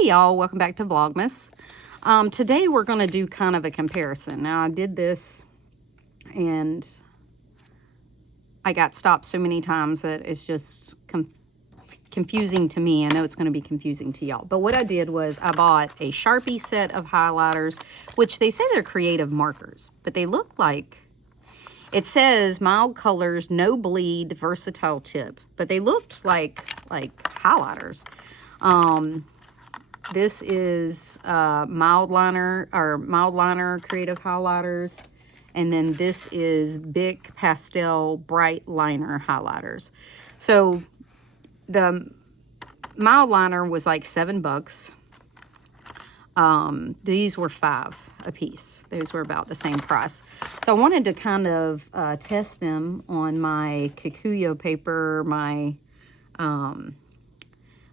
Hey y'all, welcome back to Vlogmas. Today we're going to do kind of a comparison. Now I did this and I got stopped so many times that it's just confusing to me. I know it's going to be confusing to y'all. But what I did was I bought a Sharpie set of highlighters, which they say they're creative markers, but they look like, it says mild colors, no bleed, versatile tip, but they looked like highlighters. This is mildliner creative highlighters, and then this is Bic pastel bright liner highlighters. So the mildliner was like $7. These were $5 a piece. Those were about the same price. So I wanted to kind of test them on my Kokuyo paper,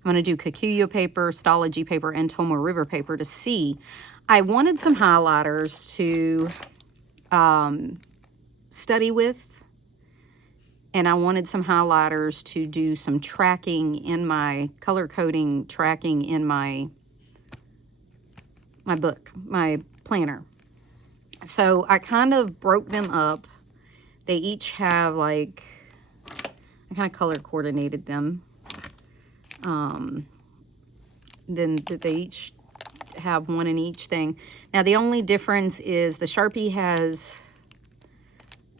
I'm going to do Kokuyo paper, Stalogy paper, and Tomo River paper to see. I wanted some highlighters to study with, and I wanted some highlighters to do some tracking in my color coding, tracking in my book, my planner. So I kind of broke them up. They each have like, I kind of color coordinated them. Then they each have one in each thing. Now the only difference is the Sharpie has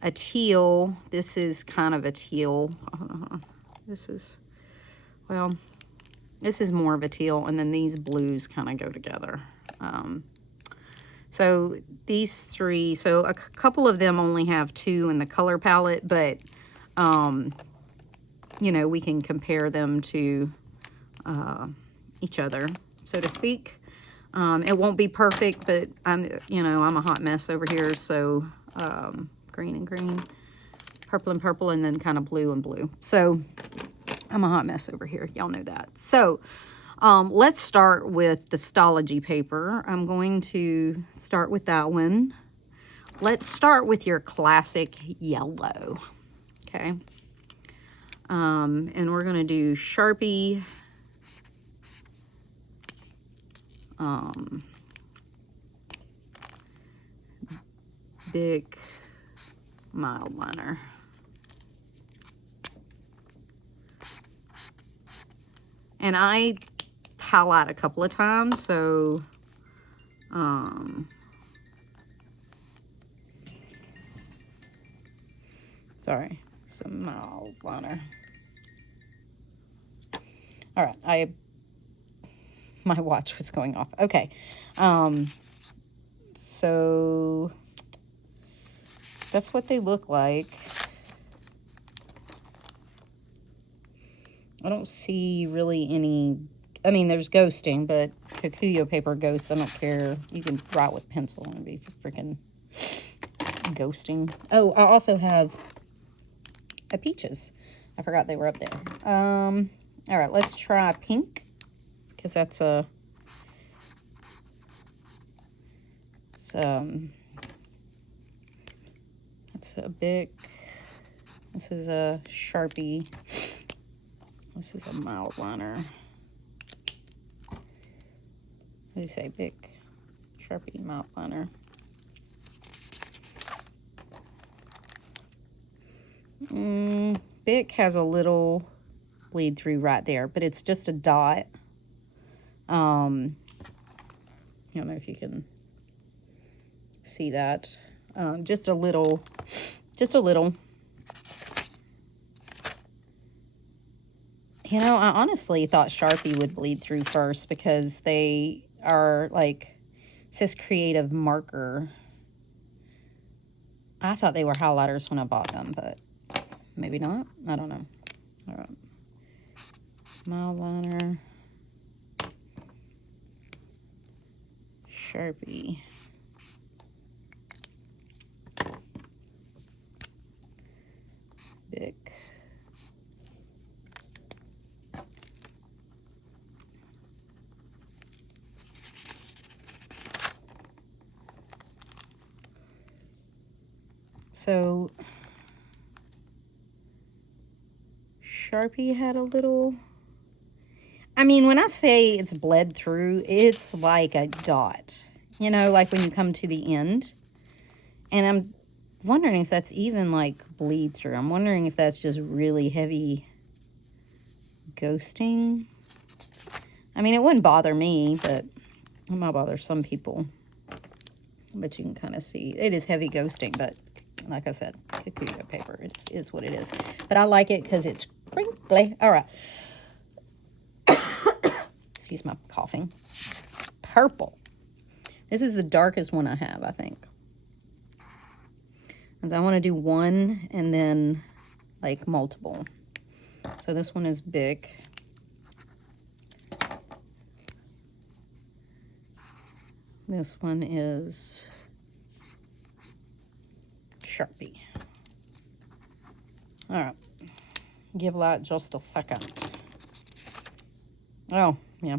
a teal. This is kind of a teal. This is, well, this is more of a teal, and then these blues kind of go together. So these three, so a couple of them only have 2 in the color palette, but you know, we can compare them to each other, so to speak. It won't be perfect, but I'm a hot mess over here. So green and green, purple and purple, and then kind of blue and blue. So I'm a hot mess over here. Y'all know that. So let's start with the Stalogy paper. I'm going to start with that one. Let's start with your classic yellow. Okay. And we're going to do Sharpie. Bic mildliner. And I highlight a couple of times, so sorry, some mildliner. All right, my watch was going off. Okay. So that's what they look like. I don't see really any, I mean, there's ghosting, but Kokuyo paper ghosts, I don't care. You can write with pencil and be freaking ghosting. Oh, I also have a peaches. I forgot they were up there. All right, let's try pink, because that's a, that's a Bic. This is a Sharpie. This is a mildliner. What do you say, Bic? Sharpie mildliner. Bic has a little bleed through right there, but it's just a dot. I don't know if you can see that. Just a little. You know, I honestly thought Sharpie would bleed through first, because they are like, it says creative marker. I thought they were highlighters when I bought them, but maybe not. I don't know. All right. Mildliner. Sharpie. Bic. So Sharpie had a little, I I mean, when I say it's bled through, it's like a dot. You know, like when you come to the end. And I'm wondering if that's even like bleed through. I'm wondering if that's just really heavy ghosting. I mean, it wouldn't bother me, but it might bother some people. But you can kind of see it is heavy ghosting, but like I said, Kokuyo paper is what it is. But I like it because it's crinkly. All right. Excuse my coughing. Purple. This is the darkest one I have, I think. And I want to do one and then like multiple. So this one is big. This one is Sharpie. All right. Give that just a second. Oh, yeah.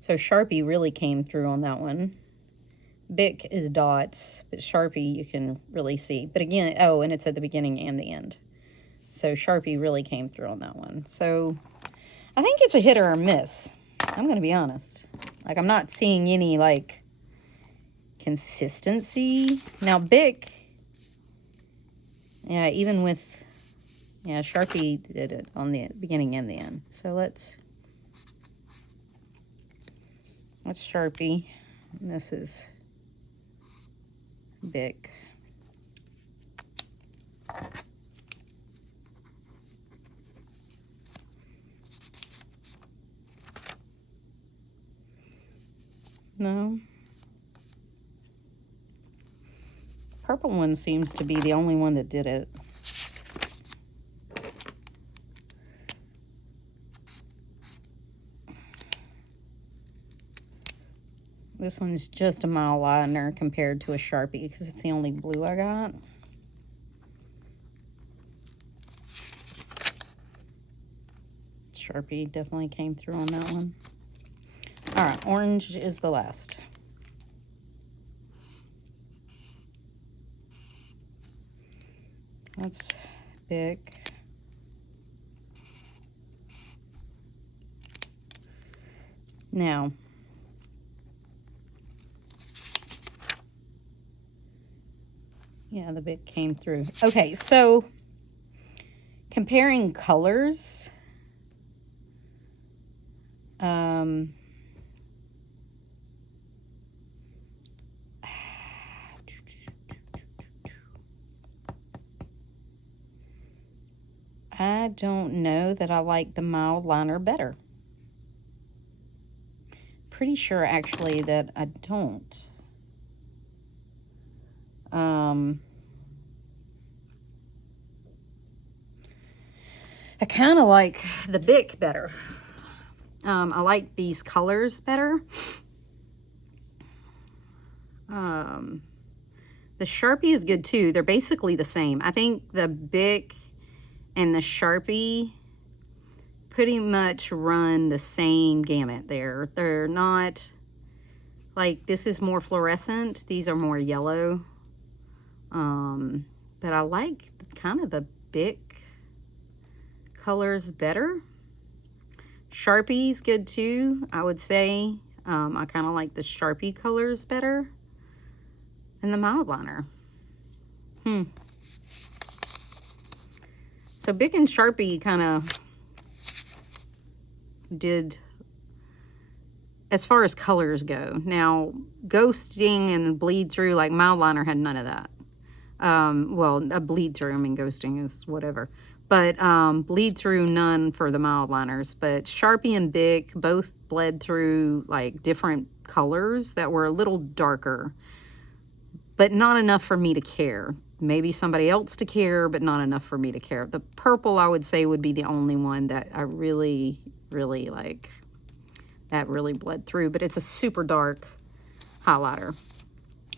So Sharpie really came through on that one. Bic is dots, but Sharpie you can really see. But again, oh, and it's at the beginning and the end. So Sharpie really came through on that one. So I think it's a hit or a miss. I'm going to be honest. Like, I'm not seeing any, like, consistency. Now, Bic, yeah, even with, yeah, Sharpie did it on the beginning and the end. So let's Sharpie. And this is Bic. No. Purple one seems to be the only one that did it. This one's just a mildliner compared to a Sharpie because it's the only blue I got. Sharpie definitely came through on that one. All right, orange is the last. That's big. Now, yeah, the bit came through. Okay, so comparing colors, I don't know that I like the mildliner better. Pretty sure actually that I don't. I kind of like the Bic better. I like these colors better. The Sharpie is good too. They're basically the same. I think the Bic and the Sharpie pretty much run the same gamut there. They're not, like, this is more fluorescent. These are more yellow. But I like kind of the Bic colors better. Sharpie's good too, I would say. I kind of like the Sharpie colors better than the mildliner. So Bic and Sharpie kind of did as far as colors go. Now, ghosting and bleed through, like mildliner had none of that. Well, a bleed through, I mean, ghosting is whatever. But bleed through, none for the mildliners. But Sharpie and Bic both bled through like different colors that were a little darker, but not enough for me to care. Maybe somebody else to care, but not enough for me to care. The purple, I would say, would be the only one that I really, really like. That really bled through, but it's a super dark highlighter.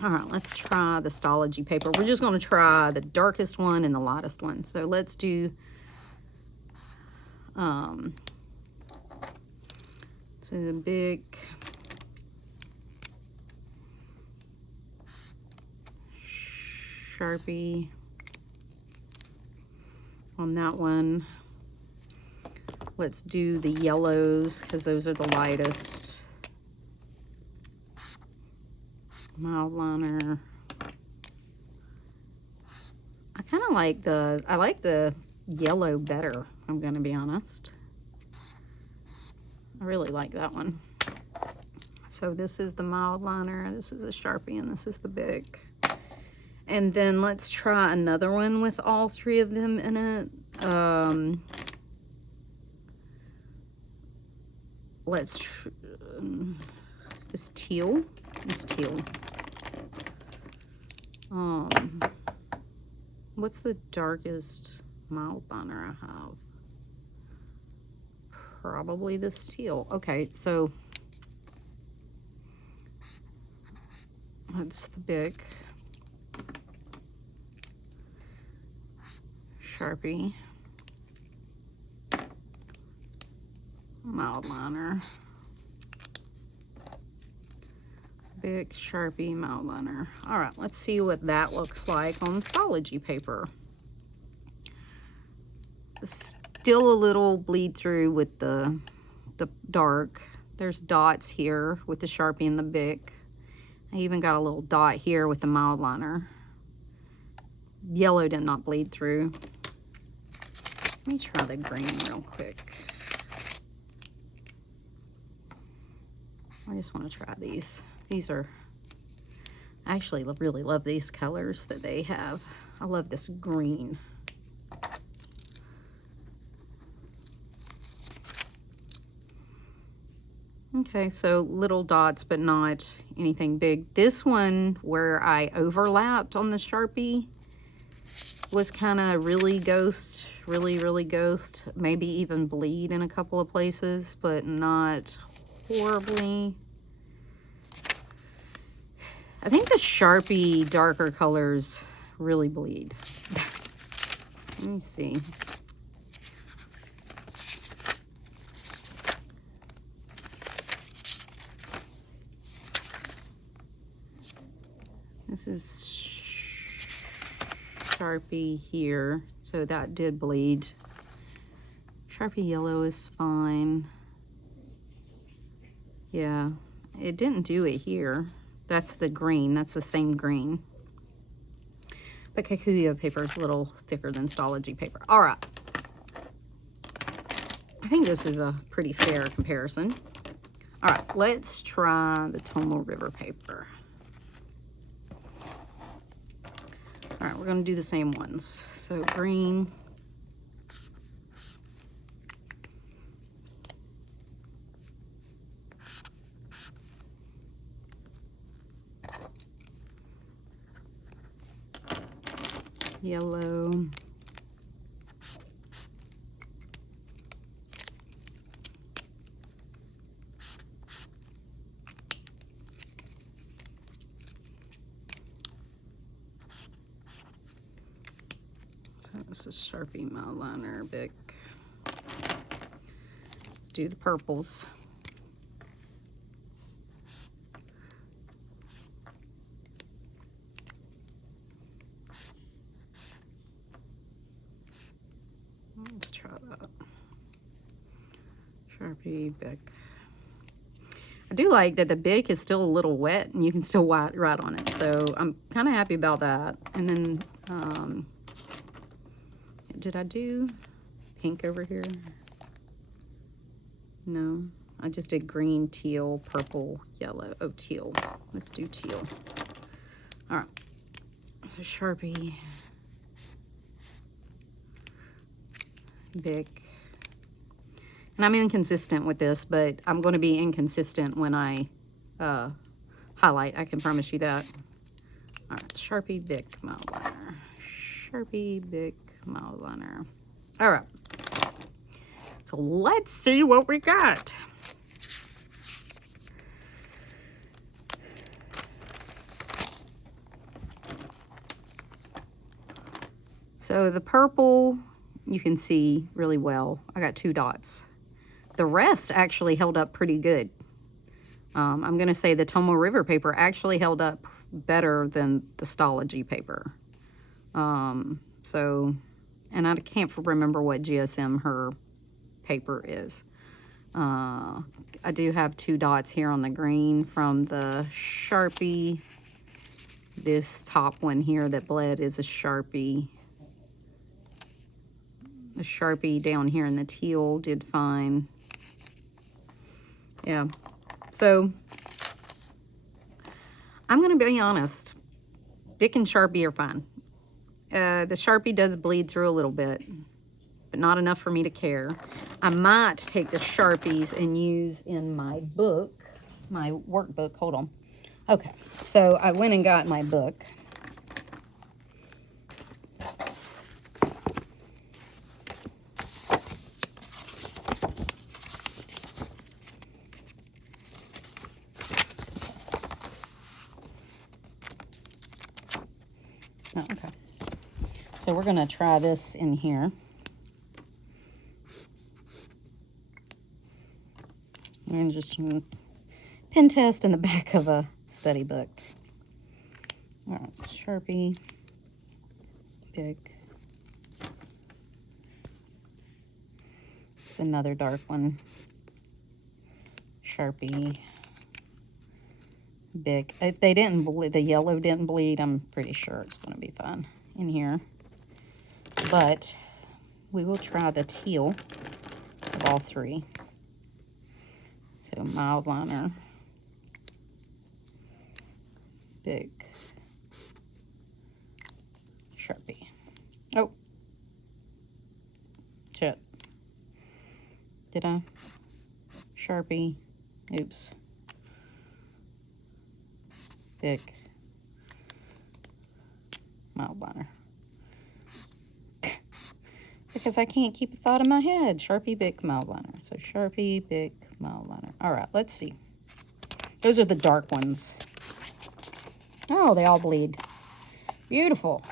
All right, let's try the Stalogy paper. We're just going to try the darkest one and the lightest one. So let's do so the Bic Sharpie on that one. Let's do the yellows because those are the lightest. Mildliner. I like the yellow better, I'm gonna be honest. I really like that one. So this is the Mildliner, this is the Sharpie, and this is the Bic. And then let's try another one with all three of them in it. Let's this teal. It's teal. What's the darkest Mildliner I have? Probably this teal. Okay, so that's the Bic. Sharpie. Mildliner. Bic, Sharpie, Mildliner. All right, let's see what that looks like on Stalogy paper. Still a little bleed through with the dark. There's dots here with the Sharpie and the Bic. I even got a little dot here with the Mildliner. Yellow did not bleed through. Let me try the green real quick. I just want to try these. These are, I actually really love these colors that they have. I love this green. Okay, so little dots, but not anything big. This one where I overlapped on the Sharpie was kind of really ghost, really ghost. Maybe even bleed in a couple of places, but not horribly. I think the Sharpie darker colors really bleed. Let me see. This is Sharpie here, so that did bleed. Sharpie yellow is fine. Yeah, it didn't do it here. That's the green, that's the same green. But Kokuyo paper is a little thicker than Stalogy paper. All right. I think this is a pretty fair comparison. All right, let's try the Tomo River paper. All right, we're gonna do the same ones. So green. Yellow. So this is Sharpie, Mildliner, Bic. Let's do the purples. Let's try that. Sharpie, Bic. I do like that the Bic is still a little wet and you can still write on it. So I'm kind of happy about that. And then, did I do pink over here? No, I just did green, teal, purple, yellow. Oh, teal. Let's do teal. All right. So Sharpie. Bic. And I'm inconsistent with this, but I'm going to be inconsistent when I highlight. I can promise you that. All right, Sharpie, Bic, Mildliner. Sharpie, Bic, Mildliner. All right. So let's see what we got. So the purple, you can see really well. I got 2 dots. The rest actually held up pretty good. I'm going to say the Tomo River paper actually held up better than the Stalogy paper. So, and I can't remember what GSM her paper is. I do have 2 dots here on the green from the Sharpie. This top one here that bled is a Sharpie. The Sharpie down here in the teal did fine. Yeah, so I'm going to be honest. Bic and Sharpie are fine. The Sharpie does bleed through a little bit, but not enough for me to care. I might take the Sharpies and use in my book, my workbook. Hold on. Okay, so I went and got my book. Oh, okay. So we're going to try this in here. And just pen test in the back of a study book. All right, Sharpie, Bic. It's another dark one. Sharpie, Bic. If they didn't bleed, the yellow didn't bleed, I'm pretty sure it's going to be fine in here. But we will try the teal of all 3. So Mildliner, Bic, Sharpie. Oh, shit. Did I? Sharpie. Oops. Bic, Mildliner. Because I can't keep a thought in my head. Sharpie, Bic, Mildliner. So Sharpie, Bic, Mildliner. All right, let's see. Those are the dark ones. Oh, they all bleed. Beautiful.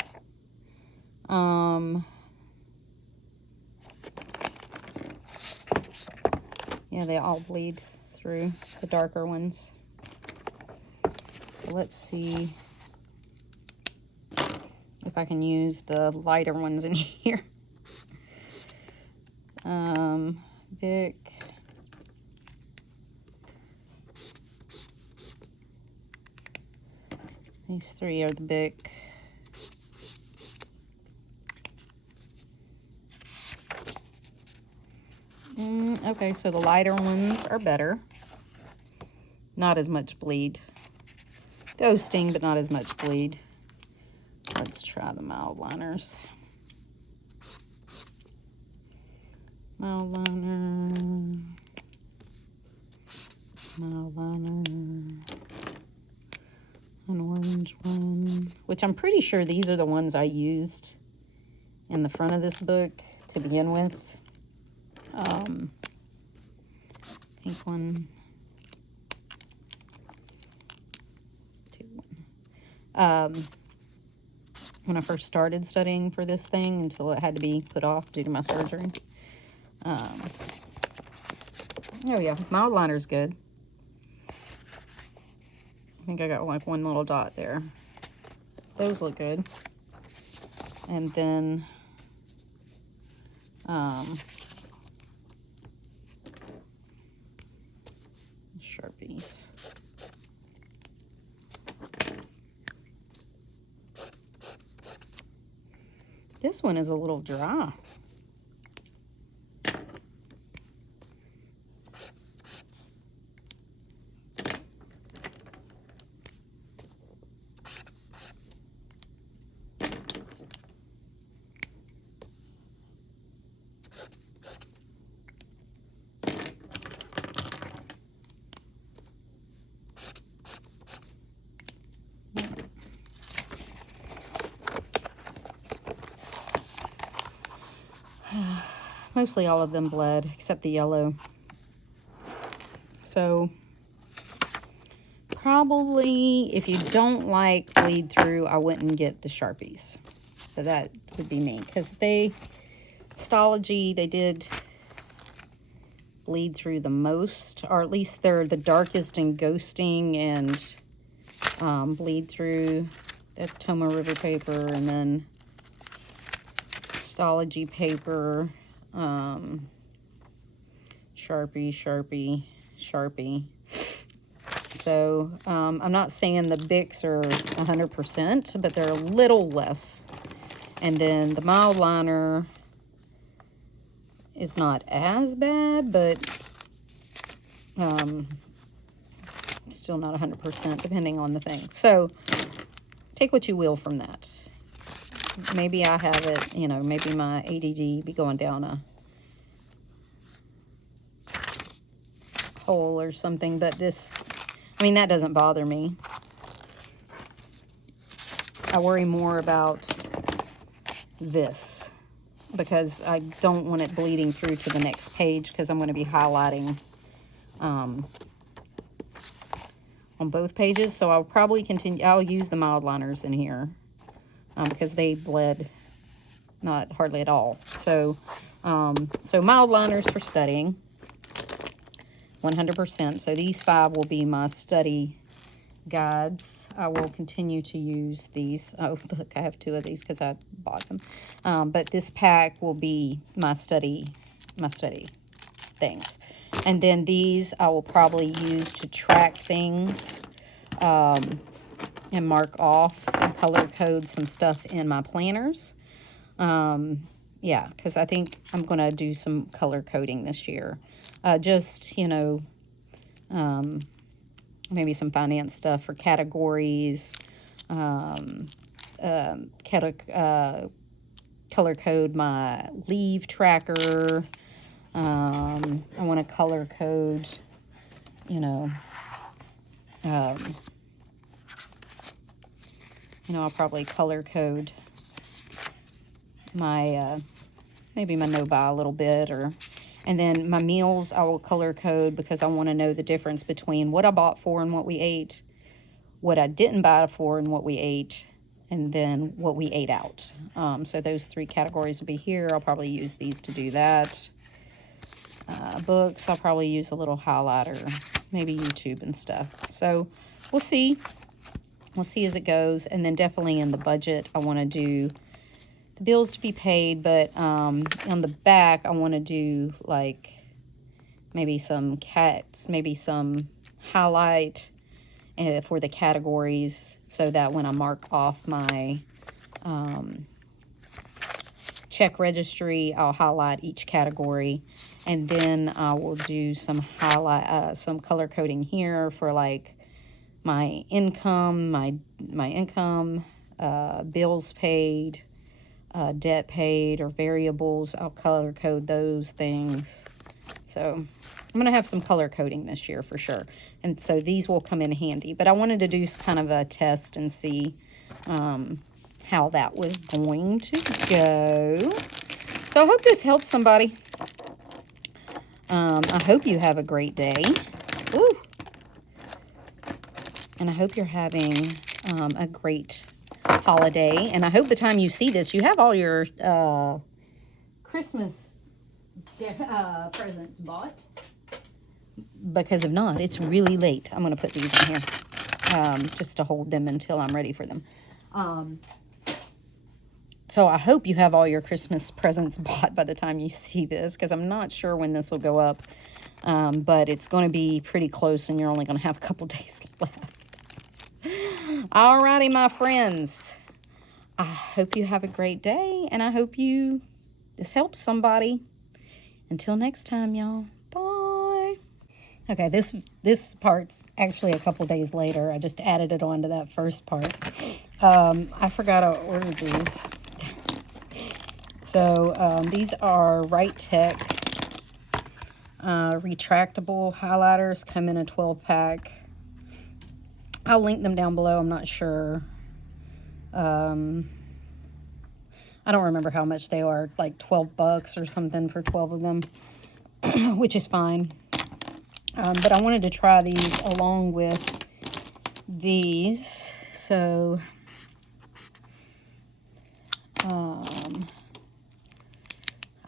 Yeah, they all bleed through, the darker ones. So let's see if I can use the lighter ones in here. Bic. These 3 are the Bic. Okay, so the lighter ones are better. Not as much bleed. Ghosting, but not as much bleed. Let's try the Mildliners. Mildliner. Mildliner. An orange one, which I'm pretty sure these are the ones I used in the front of this book to begin with. Pink one. 2, 1. When I first started studying for this thing until it had to be put off due to my surgery. Oh yeah, Mildliner's good. I think I got like 1 little dot there. Those look good. And then Sharpies. This one is a little dry. Mostly all of them bled, except the yellow. So, probably, if you don't like bleed through, I wouldn't get the Sharpies. So that would be me. Because Stalogy, they did bleed through the most. Or at least they're the darkest in ghosting and bleed through. That's Tomo River paper, and then Stalogy paper. Sharpie, Sharpie, Sharpie. So I'm not saying the Bics are 100%, but they're a little less. And then the Mildliner is not as bad, but still not 100% depending on the thing. So take what you will from that. Maybe I have it, you know, maybe my ADD be going down a hole or something, but this, I mean, that doesn't bother me. I worry more about this because I don't want it bleeding through to the next page because I'm going to be highlighting on both pages. So I'll probably continue, I'll use the Mildliners in here because they bled not hardly at all. So, so Mildliners for studying, 100%. So these 5 will be my study guides. I will continue to use these. Oh, look, I have 2 of these because I bought them. But this pack will be my study things. And then these I will probably use to track things and mark off and color code some stuff in my planners. Yeah, because I think I'm going to do some color coding this year. Just, you know, maybe some finance stuff for categories, color code my leave tracker. I want to color code, you know, I'll probably color code my, maybe my no-buy a little bit, and then my meals I will color code because I want to know the difference between what I bought for and what we ate, what I didn't buy for and what we ate, and then what we ate out. So those 3 categories will be here. I'll probably use these to do that. Books, I'll probably use a little highlighter, maybe YouTube and stuff. So we'll see. We'll see as it goes. And then definitely in the budget, I want to do the bills to be paid, but on the back, I want to do like maybe some maybe some highlight for the categories so that when I mark off my check registry, I'll highlight each category, and then I will do some some color coding here for like my income, my income, bills paid, debt paid, or variables. I'll color code those things. So I'm going to have some color coding this year for sure. And so these will come in handy. But I wanted to do kind of a test and see how that was going to go. So I hope this helps somebody. I hope you have a great day. Ooh. And I hope you're having a great holiday. And I hope the time you see this, you have all your Christmas presents bought. Because if not, it's really late. I'm going to put these in here just to hold them until I'm ready for them. So I hope you have all your Christmas presents bought by the time you see this, because I'm not sure when this will go up. But it's going to be pretty close, and you're only going to have a couple days left. Alrighty, my friends. I hope you have a great day, and I hope this helps somebody. Until next time, y'all. Bye. Okay, this part's actually a couple days later. I just added it on to that first part. I forgot I ordered these. So these are Writetech retractable highlighters. Come in a 12-pack. I'll link them down below. I'm not sure. I don't remember how much they are. Like $12 or something for 12 of them, which is fine. But I wanted to try these along with these. So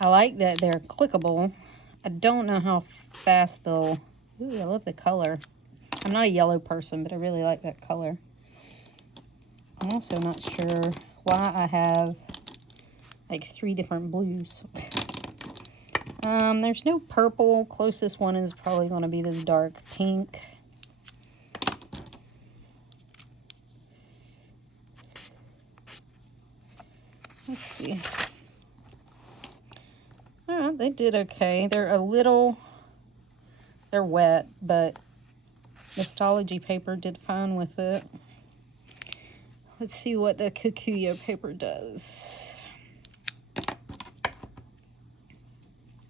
I like that they're clickable. I don't know how fast they'll... Ooh, I love the color. I'm not a yellow person, but I really like that color. I'm also not sure why I have like 3 different blues. There's no purple. Closest one is probably going to be this dark pink. Let's see. All right, they did okay. They're wet, but the Stalogy paper did fine with it. Let's see what the Kokuyo paper does.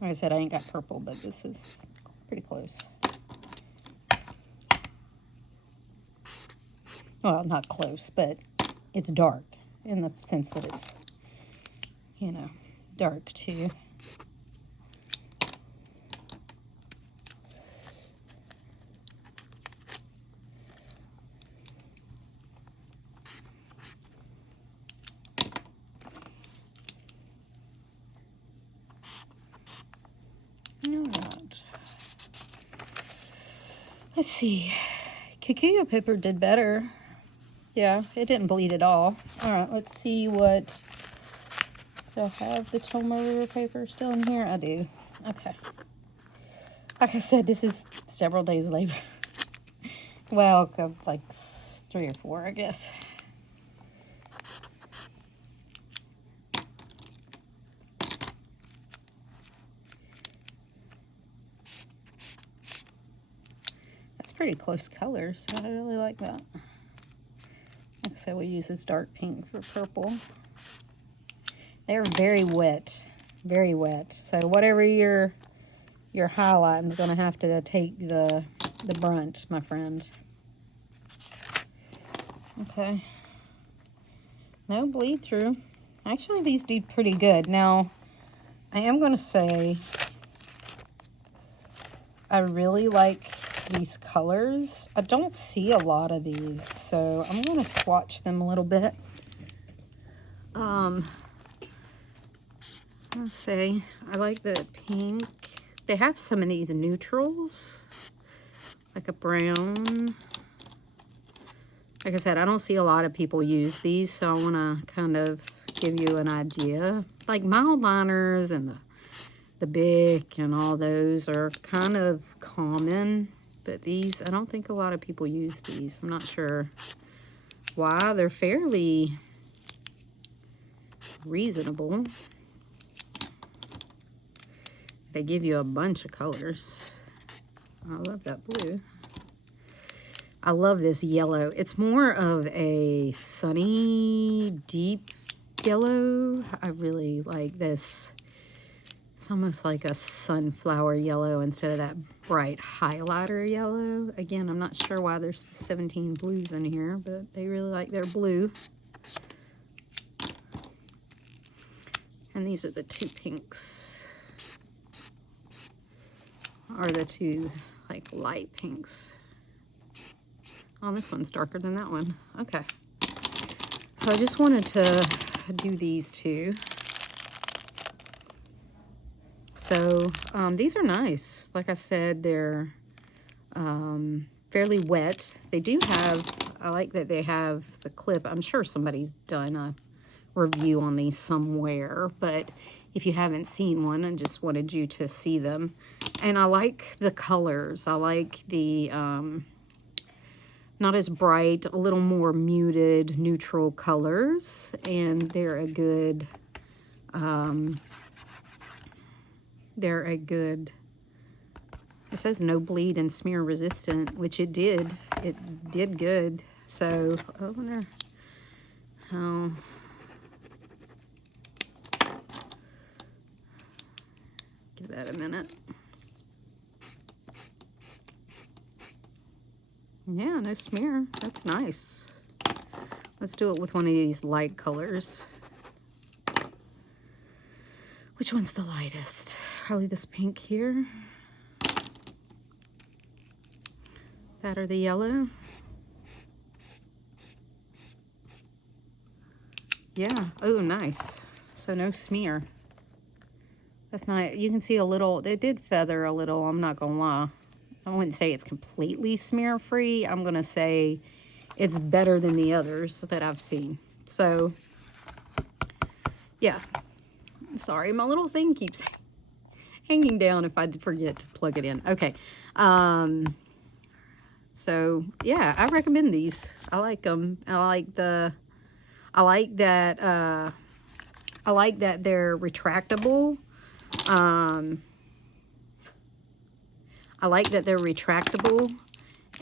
Like I said, I ain't got purple, but this is pretty close. Well, not close, but it's dark in the sense that it's, you know, dark too. Alright. Let's see. Kokuyo paper did better. Yeah, it didn't bleed at all. Alright, let's see what... Do I have the Tomo River paper still in here? I do. Okay. Like I said, this is several days later. Well, like 3 or 4, I guess. That's pretty close colors. I really like that. Like I said, we use this dark pink for purple. They're very wet, very wet. So whatever your highlighting is going to have to take the brunt, my friend. Okay. No bleed through. Actually, these do pretty good. Now, I am going to say I really like these colors. I don't see a lot of these, so I'm going to swatch them a little bit. Let's see. I like the pink. They have some of these neutrals, like a brown. Like I said, I don't see a lot of people use these, so I want to kind of give you an idea. Like Mildliners and the Bic and all those are kind of common, but these, I don't think a lot of people use these. I'm not sure why. They're fairly reasonable. They give you a bunch of colors. I love that blue. I love this yellow. It's more of a sunny, deep yellow. I really like this. It's almost like a sunflower yellow instead of that bright highlighter yellow. Again, I'm not sure why there's 17 blues in here, but they really like their blue. And these are the 2 pinks. Or the 2 like light pinks. Oh, this one's darker than that one. Okay. So I just wanted to do these 2. So these are nice. Like I said, they're fairly wet. They do have, I like that they have the clip. I'm sure somebody's done a review on these somewhere, but if you haven't seen one, I just wanted you to see them. And I like the colors. I like the not as bright, a little more muted, neutral colors. And they're a good, it says no bleed and smear resistant, which it did. It did good. So I wonder how... Give that a minute. Yeah, no smear. That's nice. Let's do it with one of these light colors. Which one's the lightest? Probably this pink here. That or the yellow. Yeah. Oh, nice. So no smear. That's not, you can see a little, they did feather a little, I'm not gonna lie. I wouldn't say it's completely smear free. I'm gonna say it's better than the others that I've seen. So, yeah. Sorry, my little thing keeps hanging down if I forget to plug it in. Okay. So yeah, I recommend these. I like them. I like that they're retractable. I like that they're retractable,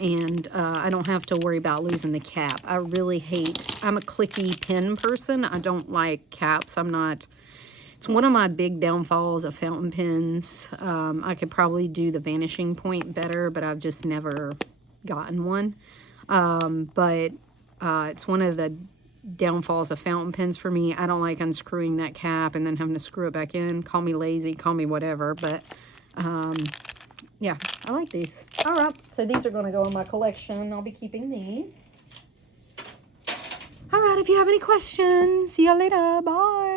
and I don't have to worry about losing the cap. I really I'm a clicky pen person. I don't like caps. It's one of my big downfalls of fountain pens. I could probably do the vanishing point better, but I've just never gotten one. But it's one of the downfalls of fountain pens for me. I don't like unscrewing that cap and then having to screw it back in. Call me lazy, call me whatever, but yeah, I like these. All right, so these are going to go in my collection. I'll be keeping these. All right, if you have any questions, see you later. Bye.